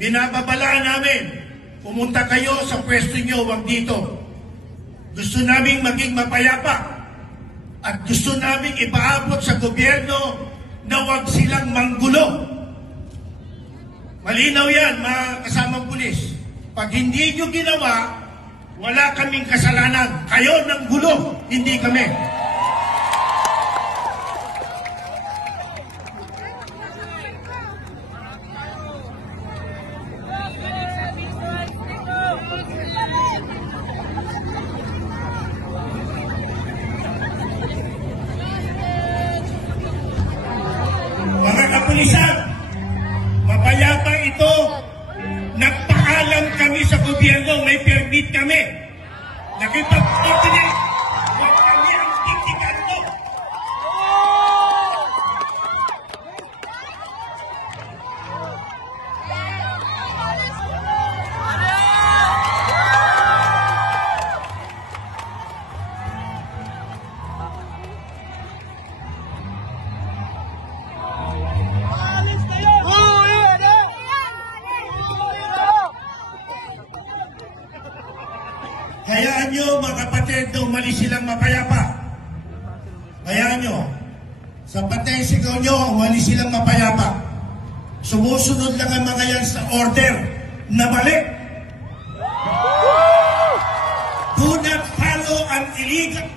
binababalaan namin, pumunta kayo sa pwesto nyo, wag dito. Gusto namin maging mapayapa at gusto namin ipaabot sa gobyerno na wag silang manggulo. Malinaw yan, mga kasamang pulis. Pag hindi nyo ginawa, wala kaming kasalanan. Kayo ng gulo, hindi kami. Mga kapulisan, mapayapa ito. Nagpaalam kami sa gobyerno, may permit kami. Nakipag-operate. Huwag kami ang titigan mo. Hayaan nyo, mga kapatid, na umalis silang mapayapa. Hayaan nyo. Sa patay sigaw nyo, umalis silang mapayapa. Sumusunod lang ang mga yan sa order na mali. Do not follow an illegal